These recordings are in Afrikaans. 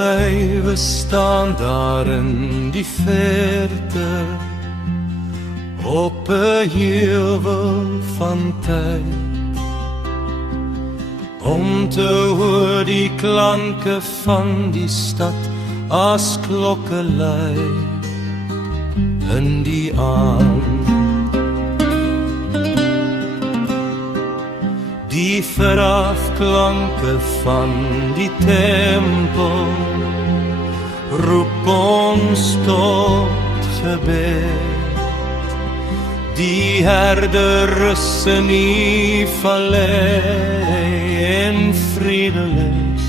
bly bestaan daar in die verte, op 'n heuwel van tyd, om te hoor die klanke van die stad as klokke lui in die aand. Die verafklanke van die tempel roep ons tot gebed. Die herder rus in die vallei en vredeloos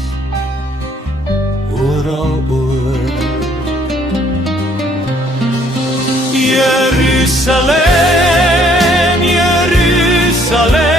oral oor. Jerusalem, Jerusalem,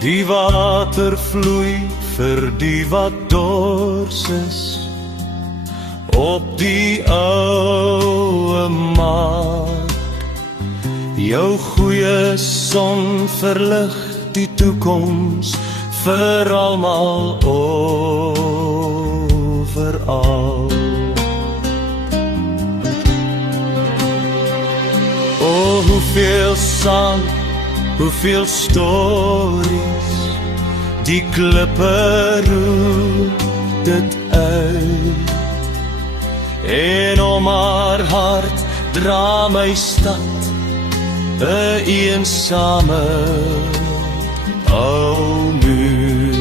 die water vloei vir die wat dors is, op die oue mark. Jou goeie son verlig die toekoms vir almal overal. O, hoeveel sang, hoeveel stories, die klippe roep dit uit. En om haar hart dra my stad 'n eensame ou muur.